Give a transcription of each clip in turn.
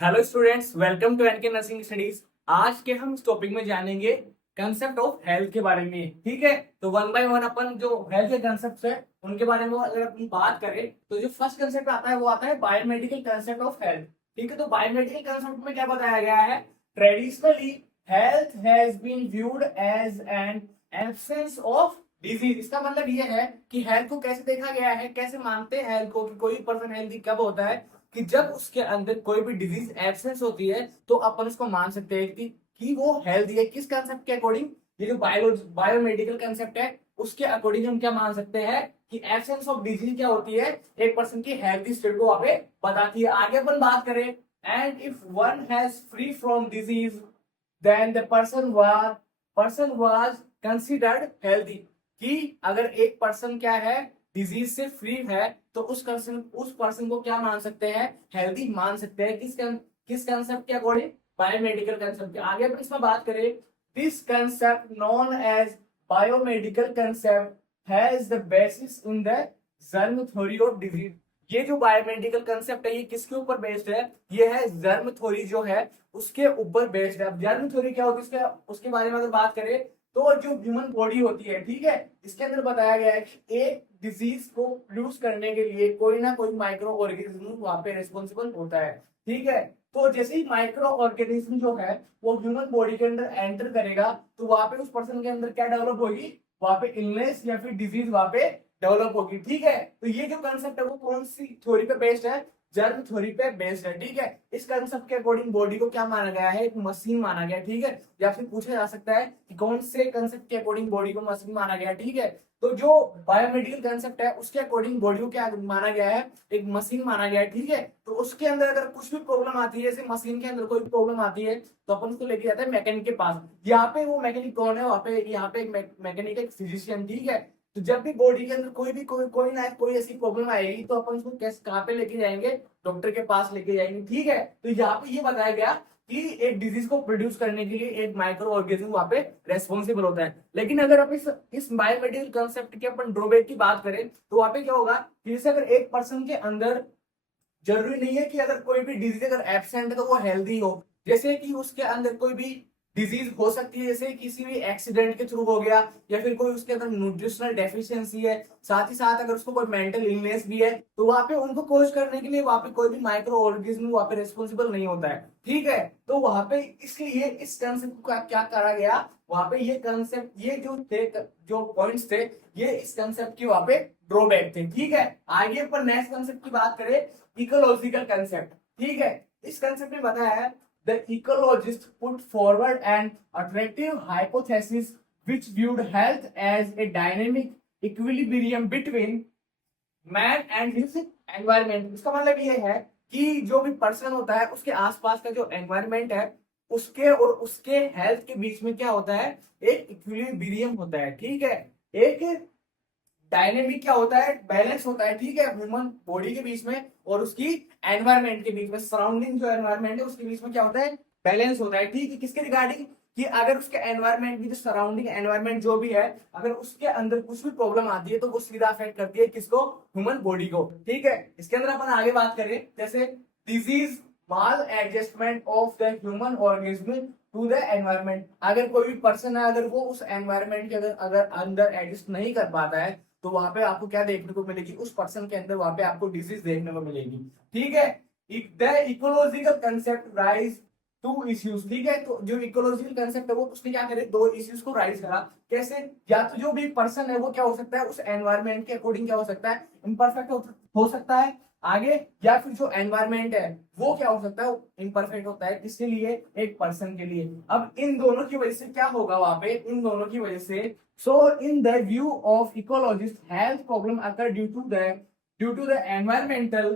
Hello students, welcome to NK nursing studies. आज के हम इस टॉपिक में जानेंगे कंसेप्ट ऑफ हेल्थ के बारे में। ठीक है, तो वन बाय वन अपन जो हेल्थ के कंसेप्ट है उनके बारे में अगर अपन बात करें तो जो फर्स्ट कंसेप्ट आता है वो आता है बायोमेडिकल कंसेप्ट ऑफ हेल्थ। ठीक है, तो बायोमेडिकल कंसेप्ट में क्या बताया गया है? Traditionally health has been viewed as an absence of disease. इसका मतलब ये है कि हेल्थ को कैसे देखा गया है, कैसे मानते हैं हेल्थ को कि कोई पर्सन हेल्थी कब होता है कि जब उसके अंदर कोई भी डिजीज एब्सेंस होती है तो अपन उसको मान सकते हैं कि वो हेल्दी है। किस कंसेप्ट के अकॉर्डिंग? ये जो बायोमेडिकल कंसेप्ट है उसके अकॉर्डिंग हम क्या मान सकते हैं कि एब्सेंस ऑफ डिजीज क्या होती है, एक पर्सन की हेल्थी स्टेट को वहां पे बताती है। आगे अपन बात करें, and if one has free from disease then the person was considered healthy. कि अगर एक पर्सन क्या है, डिजीज से फ्री है, तो उस पर्सन को क्या मान सकते हैं? हेल्दी मान सकते हैं। किस कंसेप्ट के अकॉर्डिंग? बायोमेडिकल कंसेप्ट के। आगे अपन इसमें बात करें, this concept known as biomedical concept has the basis in the germ theory of disease. ये जो बायोमेडिकल कंसेप्ट है ये किसके ऊपर बेस्ड है? ये है जर्म थ्योरी जो है उसके ऊपर बेस्ड है। अब जर्म थ्योरी क्या होती है उसके बारे में अगर बात करें तो जो ह्यूमन बॉडी होती है, ठीक है, इसके अंदर बताया गया है कि एक डिजीज को प्रोड्यूस करने के लिए कोई ना कोई माइक्रो ऑर्गेनिज्म वहां पे रिस्पॉन्सिबल होता है। ठीक है, तो जैसे ही माइक्रो ऑर्गेनिज्म जो है वो ह्यूमन बॉडी के अंदर एंटर करेगा तो वहां पे उस पर्सन के अंदर क्या डेवलप होगी? वहां पे इलनेस या फिर डिजीज वहां पे डेवलप होगी। ठीक है, तो ये जो कंसेप्ट है वो कौन सी थ्योरी पे बेस्ड है? जर्म थ्योरी पे बेस्ड है। ठीक है, इस कंसेप्ट के अकॉर्डिंग बॉडी को क्या माना गया है? एक मशीन माना गया है। ठीक है, या फिर पूछा जा सकता है कि कौन से कंसेप्ट के अकॉर्डिंग बॉडी को मशीन माना गया है। ठीक है, तो जो बायोमेडिकल कंसेप्ट है उसके अकॉर्डिंग बॉडी को क्या माना गया है? एक मशीन माना गया है। ठीक है, तो उसके अंदर अगर कुछ भी प्रॉब्लम आती है, जैसे मशीन के अंदर कोई प्रॉब्लम आती है तो अपन उसको लेके जाते हैं मैकेनिक के पास। यहाँ पे वो मैकेनिक कौन है? वहाँ पे यहाँ पे एक मैकेनिक, एक फिजिशियन। ठीक है, तो जब भी बॉडी के अंदर कोई ना कोई ऐसी प्रॉब्लम आएगी तो अपन उसको कैसे कहाँ पे लेके जाएंगे? डॉक्टर के पास लेके जाएंगे। ठीक है, तो यहाँ पे ये बताया गया कि एक डिजीज को प्रोड्यूस करने के लिए एक माइक्रो ऑर्गेनिज्म वहां पे रेस्पॉन्सिबल होता है। लेकिन अगर आप इस बायोमेडिकल कंसेप्ट के अपन ड्रॉबैक की बात करें तो वहां पे क्या होगा कि जैसे अगर एक पर्सन के अंदर जरूरी नहीं है कि अगर कोई भी डिजीज अगर एब्सेंट है तो वो हेल्दी हो। जैसे कि उसके अंदर कोई भी डिजीज हो सकती है, जैसे किसी भी एक्सीडेंट के थ्रू हो गया या फिर कोई उसके अंदर न्यूट्रिशनल डेफिशिएंसी है, साथ ही साथ अगर उसको कोई मेंटल इलनेस भी है तो वहां पे उनको कोज करने के लिए वहां पे कोई भी माइक्रो ऑर्गेनिज्म वहां पे रिस्पॉन्सिबल नहीं होता है। ठीक है, तो वहां पे इसलिए इस कंसेप्ट को क्या करा गया? वहां पे ये कंसेप्ट, ये जो थे, जो पॉइंट्स थे, ये इस कंसेप्ट की वहां पे ड्रॉबैक थे। ठीक है, आगे पर नेक्स्ट कंसेप्ट की बात करें, इकोलॉजिकल कंसेप्ट। ठीक है, इस कंसेप्ट में बताया है the ecologist put forward an attractive hypothesis which viewed health as a dynamic equilibrium between man and his environment। इसका मतलब ये है कि जो भी पर्सन होता है उसके आसपास का जो एनवायरमेंट है उसके और उसके हेल्थ के बीच में क्या होता है? एक इक्विलिब्रियम होता है। ठीक है, एक डायनेमिक क्या होता है? बैलेंस होता है। ठीक है, ह्यूमन बॉडी के बीच में और उसकी एनवायरमेंट के बीच में, सराउंडिंग जो एनवायरमेंट है उसके बीच में क्या होता है? बैलेंस होता है। ठीक है, किसके रिगार्डिंग? कि अगर उसके एनवायरमेंट की जो सराउंडिंग एनवायरमेंट जो भी है, अगर उसके अंदर कुछ भी प्रॉब्लम आती है तो वो सीधा अफेक्ट करती है किसको? ह्यूमन बॉडी को। ठीक है, इसके अंदर अपन आगे बात करें, जैसे disease maladjustment of the human organism to the environment. अगर कोई भी पर्सन है, अगर वो उस एनवायरमेंट के अगर अंदर एडजस्ट नहीं कर पाता है तो वहां पे आपको क्या देखने को मिलेगी? उस पर्सन के अंदर वहां पे आपको डिजीज देखने को मिलेगी। ठीक है, the ecological concept rise to issues. ठीक है, तो जो इकोलॉजिकल कंसेप्ट है वो उसने क्या करे? दो इश्यूज को राइज करा। कैसे? या तो जो भी पर्सन है वो क्या हो सकता है? उस एनवायरमेंट के अकॉर्डिंग क्या हो सकता है? इम्परफेक्ट हो सकता है आगे, या फिर जो एनवायरमेंट है वो क्या हो सकता है? इम्परफेक्ट होता है। किसके लिए? एक पर्सन के लिए। अब इन दोनों की वजह से क्या होगा वहां पे? इन दोनों की वजह से, so in the view of ecologists, health problem occur due to the environmental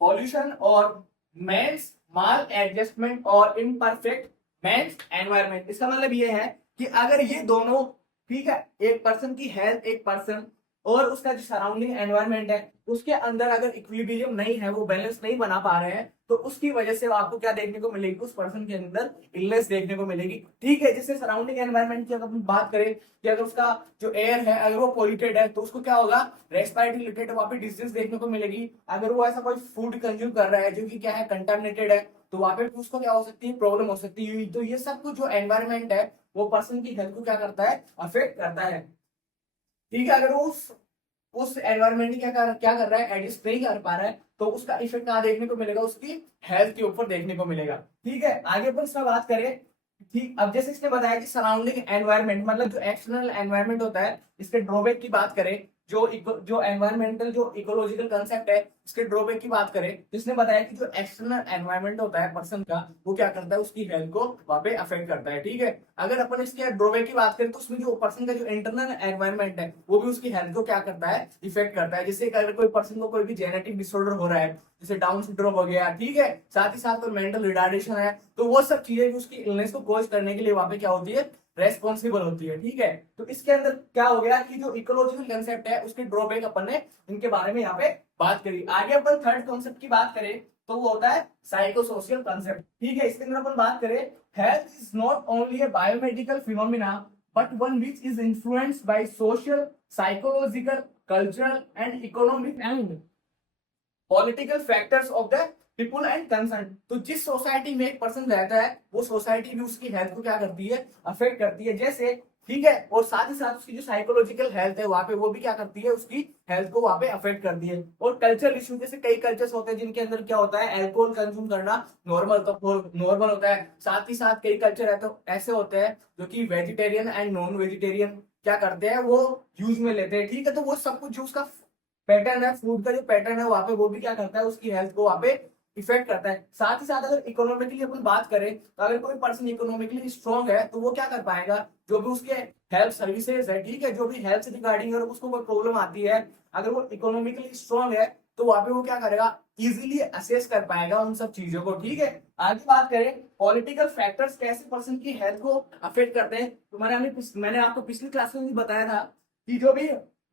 pollution or man's maladjustment और imperfect man's environment। इसका मतलब ये है कि अगर ये दोनों, ठीक है, एक पर्सन की हेल्थ, एक पर्सन और उसका जो सराउंडिंग एनवायरनमेंट है उसके अंदर अगर इक्विलिब्रियम नहीं है, वो बैलेंस नहीं बना पा रहे हैं, तो उसकी वजह से आपको क्या देखने को मिलेगी, उस पर्सन के अंदर इलनेस देखने को मिलेगी। ठीक है, जैसे सराउंडिंग एनवायरनमेंट की अगर हम बात करें कि अगर उसका जो एयर है अगर वो पॉल्यूटेड है तो उसको क्या होगा, रेस्पिरेटरी रिलेटेड वहां पे डिजीज देखने को मिलेगी। अगर वो ऐसा कोई फूड कंज्यूम कर रहा है जो कि क्या है, कंटामिनेटेड है, तो वहां पे उसको क्या हो सकती है, प्रॉब्लम हो सकती है। तो ये सब कुछ जो एनवायरनमेंट है वो पर्सन की हेल्थ को क्या करता है, अफेक्ट करता है। ठीक है, अगर वो उस एनवायरमेंट क्या कर रहा है, एडजस्ट नहीं कर पा रहा है, तो उसका इफेक्ट कहाँ देखने को मिलेगा, उसकी हेल्थ के ऊपर देखने को मिलेगा। ठीक है, आगे पर इसका बात करें। ठीक, अब जैसे इसने बताया कि सराउंडिंग एनवायरनमेंट मतलब जो एक्सटर्नल एनवायरनमेंट होता है, इसके ड्रॉबैक की बात करें, जो एनवायरमेंटल जो इकोलॉजिकल कंसेप्ट है इसके ड्रॉबैक की बात करें, तो इसने बताया कि जो एक्सटर्नल एनवायरनमेंट होता है पर्सन का, वो क्या करता है, उसकी हेल्थ को वहां पे अफेक्ट करता है। ठीक है, अगर अपन इसके ड्रॉबैक की बात करें तो उसमें जो पर्सन का जो इंटरनल एनवायरनमेंट है वो भी उसकी हेल्थ को क्या करता है, इफेक्ट करता है। जैसे अगर कोई पर्सन को कोई भी जेनेटिक डिसऑर्डर हो रहा है, जैसे डाउन सिंड्रोम हो गया, ठीक है, साथ ही साथ कोई मेंटल रिटार्डेशन है, तो वो सब चीजें भी उसकी इलनेस को कॉज करने के लिए वहां पे क्या होती है, रेस्पॉन्सिबल होती है। ठीक है, तो इसके अंदर क्या हो गया कि जो इकोलॉजिकल कंसेप्ट है उसके ड्रॉबैक अपन ने इनके बारे में यहाँ पे बात करी। आगे अपन थर्ड कॉन्सेप्ट की बात करें तो वो होता है साइको सोशल कंसेप्ट। ठीक है, इसके अंदर अपन बात करें, health is not only A biomedical phenomena but one which is influenced by social, psychological, cultural and economic and political factors of the people and concern. तो जिस सोसाइटी में एक पर्सन रहता है वो सोसाइटी भी उसकी हेल्थ को क्या करती है, अफेक्ट करती है। जैसे ठीक है, और साथ ही साथ उसकी जो साइकोलॉजिकल हेल्थ है वहां पे वो भी क्या करती है, उसकी हेल्थ को वहां पे अफेक्ट करती है। और कल्चरल इशू, जैसे कई कल्चर्स होते हैं जिनके अंदर क्या होता है, अल्कोहल कंज्यूम करना नॉर्मल होता है। साथ ही साथ कई कल्चर है तो ऐसे होते हैं जो कि वेजिटेरियन एंड नॉन वेजिटेरियन क्या करते हैं, वो यूज में लेते हैं। ठीक है, तो वो सब कुछ जो उसका पैटर्न है, फूड का जो पैटर्न है वहां पे वो भी क्या करता है, उसकी हेल्थ को वहां पे इफेक्ट करता है। साथ ही साथ अगर इकोनॉमिकली अपन बात करें तो अगर कोई पर्सन इकोनॉमिकली स्ट्रॉन्ग है तो वो क्या कर पाएगा, जो भी उसके हेल्थ सर्विसेज है, ठीक है, जो भी हेल्थ से रिगार्डिंग अगर उसको कोई प्रॉब्लम आती है, अगर वो इकोनॉमिकली स्ट्रॉन्ग है तो वहां पे वो क्या करेगा, इजीली असेस कर पाएगा उन सब चीजों को। ठीक है, आगे बात करें पॉलिटिकल फैक्टर्स कैसे पर्सन की हेल्थ को अफेक्ट करते हैं, तो मैंने आपको पिछली क्लास में भी बताया था कि जो भी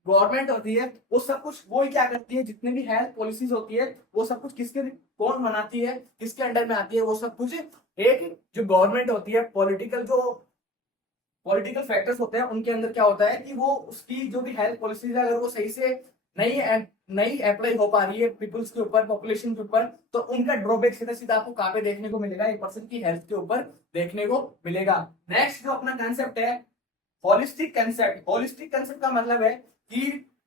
गवर्नमेंट होती है वो सब कुछ वो ही क्या करती है, जितने भी हेल्थ पॉलिसीज होती है वो सब कुछ किसके, कौन बनाती है, किसके अंडर में आती है, वो सब कुछ एक जो गवर्नमेंट होती है, पॉलिटिकल फैक्टर्स होते हैं उनके अंदर क्या होता है कि वो उसकी जो भी हेल्थ पॉलिसीज है अगर वो सही से नहीं अप्लाई हो पा रही है पीपल्स के ऊपर, पॉपुलेशन के ऊपर, तो उनका ड्रॉबैक सीधा सीधा आपको कहाँ पे देखने को मिलेगा, एक पर्सन की हेल्थ के ऊपर देखने को मिलेगा। नेक्स्ट जो अपना कंसेप्ट है होलिस्टिक कंसेप्ट। होलिस्टिक कंसेप्ट का मतलब है कि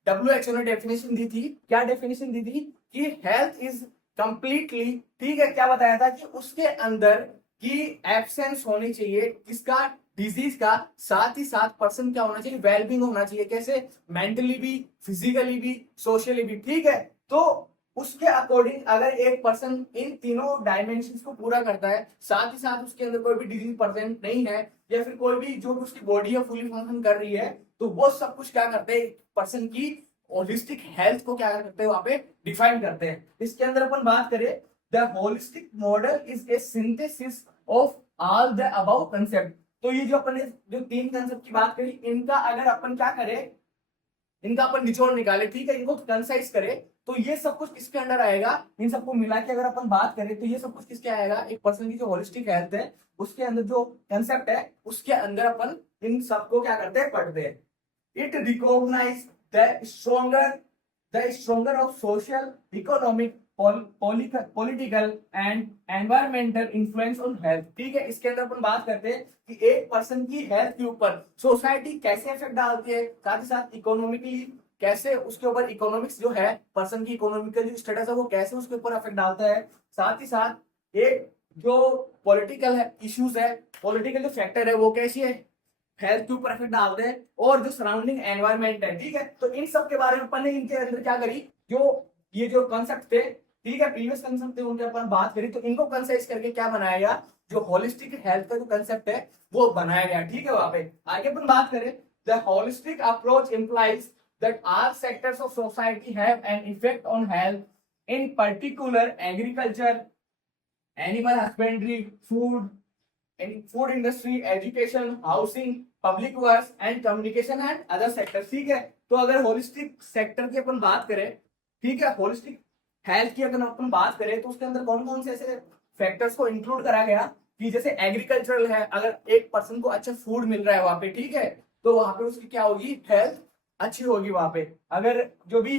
WHO ने डेफिनेशन दी थी, क्या डेफिनेशन दी थी कि हेल्थ इज कंप्लीटली, ठीक है, क्या बताया था कि उसके अंदर की एब्सेंस होनी चाहिए किसका, डिजीज का, साथ ही साथ पर्सन क्या होना चाहिए, वेलबींग होना चाहिए। कैसे, मेंटली भी, फिजिकली भी, सोशली भी। ठीक है, तो उसके अकॉर्डिंग अगर एक पर्सन इन तीनों डायमेंशंस को पूरा करता है, साथ ही साथ उसके अंदर कोई भी डिजीज प्रेजेंट नहीं है, या फिर कोई भी जो उसकी बॉडी है फुली फंक्शन कर रही है, तो वो सब कुछ क्या करते हैं, पर्सन की होलिस्टिक हेल्थ को क्या करते हैं, वहां पे डिफाइन करते हैं। इसके अंदर अपन बात करें, the holistic model is a synthesis of all the above concept. तो ये जो अपन ने जो तीन कंसेप्ट की बात करी, इनका अगर अपन क्या करें, इनका अपन निचोड़ निकाले, ठीक है, इनको कंसाइज करें, तो ये सब कुछ किसके अंडर आएगा, इन सबको मिला के अगर अपन बात करें तो ये सब कुछ किसके आएगा, एक पर्सन की जो होलिस्टिक हेल्थ है उसके अंदर जो कंसेप्ट है उसके अंदर अपन इन सबको क्या करते हैं, पढ़ते हैं। It recognise the stronger of social, economic, political and environmental influence on health. ठीक है, इसके अंदर अपन बात करते हैं कि एक पर्सन की हेल्थ के ऊपर सोसाइटी कैसे इफेक्ट डालती है, साथ ही साथ इकोनॉमिकली कैसे उसके ऊपर, इकोनॉमिक्स जो है पर्सन की इकोनॉमिकल जो स्टेटस है वो कैसे उसके ऊपर इफेक्ट डालता है, साथ ही साथ एक जो पॉलिटिकल है इश्यूज है, पॉलिटिकल जो फैक्टर है वो कैसी है, हेल्थ के ऊपर इफेक्ट डालते हैं, और जो सराउंडिंग एनवायरनमेंट है। ठीक है, तो इन सब के बारे में अपन ने इनके अंदर क्या करी, जो ये जो कंसेप्ट थे, ठीक है, प्रीवियस कंसेप्ट थे उनके अपन बात करी, तो इनको कंसाइज करके क्या बनाया गया, जो होलिस्टिक हेल्थ का जो कंसेप्ट है वो बनाया गया। ठीक है, वहां पे आगे अपन बात करें, the holistic approach implies that all sectors of society have an effect on health, in particular agriculture, animal husbandry, food, in food industry, education, housing, public works and communication and other sector. ठीक है, तो अगर holistic sector की अपन बात करें, ठीक है, holistic health की अगर अपन बात करें तो उसके अंदर कौन कौन से ऐसे फैक्टर्स को इंक्लूड करा गया कि जैसे एग्रीकल्चरल है, अगर एक पर्सन को अच्छा फूड मिल रहा है वहां पे, ठीक है, तो वहां पे उसकी क्या होगी, हेल्थ अच्छी होगी वहां पे। अगर जो भी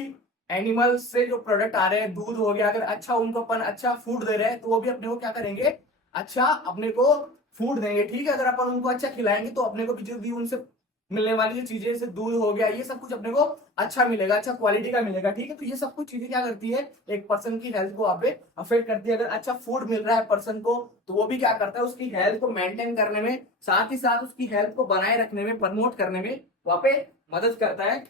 एनिमल्स से जो प्रोडक्ट आ रहे हैं, दूध हो गया, अगर अच्छा उनको अपन अच्छा फूड दे रहे हैं तो वो भी अपने को क्या करेंगे, अच्छा अपने को फूड देंगे। ठीक है, अगर अपन उनको अच्छा खिलाएंगे तो अपने को भी जो भी उनसे मिलने वाली जो चीजें जैसे दूध हो गया, ये सब कुछ अपने को अच्छा मिलेगा, अच्छा क्वालिटी का मिलेगा। ठीक है, तो ये सब कुछ चीजें क्या करती है, एक पर्सन की हेल्थ को वहां पे अफेक्ट करती है। अगर अच्छा फूड मिल रहा है पर्सन को तो वो भी क्या करता है, उसकी हेल्थ को मेंटेन करने में, साथ ही साथ उसकी हेल्थ को बनाए रखने में, प्रमोट करने में वहां पे मदद करता है।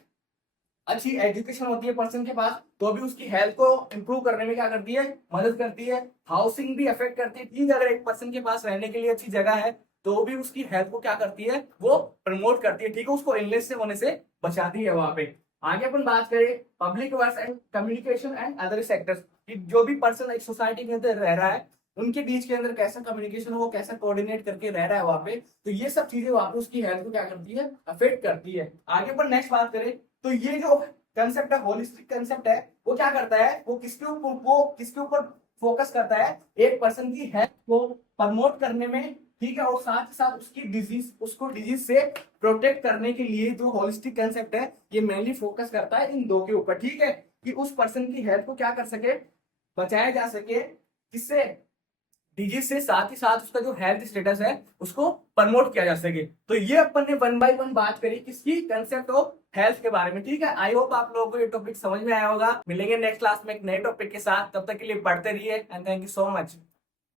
अच्छी एजुकेशन होती है पर्सन के पास तो भी उसकी हेल्थ को इंप्रूव करने में क्या करती है, मदद करती है। हाउसिंग भी अफेक्ट करती है। ठीक है, अगर एक पर्सन के पास रहने के लिए अच्छी जगह है तो भी उसकी हेल्थ को क्या करती है, वो प्रमोट करती है। ठीक है, उसको इलनेस से होने से बचाती है वहां पे। आगे अपन बात करें public works and communication and other sectors, जो भी पर्सन एक सोसाइटी के अंदर रह रहा है उनके बीच के अंदर कैसा कम्युनिकेशन हो, कैसा कोऑर्डिनेट करके रह रहा है वहां पे, तो ये सब चीजें वहां पे उसकी हेल्थ को क्या करती है, अफेक्ट करती है। आगे अपन नेक्स्ट बात करें तो ये जो कंसेप्ट है, होलिस्टिक कंसेप्ट है, वो क्या करता है, वो किसके ऊपर फोकस करता है, एक पर्सन की हेल्थ को प्रमोट करने में। ठीक है, और साथ ही साथ उसकी डिजीज, उसको डिजीज से प्रोटेक्ट करने के लिए जो होलिस्टिक कंसेप्ट है ये मेनली फोकस करता है इन दो के ऊपर। ठीक है, कि उस पर्सन की हेल्थ को क्या कर सके, बचाया जा सके, किससे, डिजीज से, साथ ही साथ उसका जो हेल्थ स्टेटस है उसको प्रमोट किया जा सके। तो ये अपन ने वन बाय वन बात करी किसकी, कंसेप्ट ऑफ हेल्थ के बारे में। ठीक है, आई होप आप लोगों को ये टॉपिक समझ में आया होगा। मिलेंगे नेक्स्ट क्लास में एक नए टॉपिक के साथ, तब तक के लिए पढ़ते रहिए and thank you so much.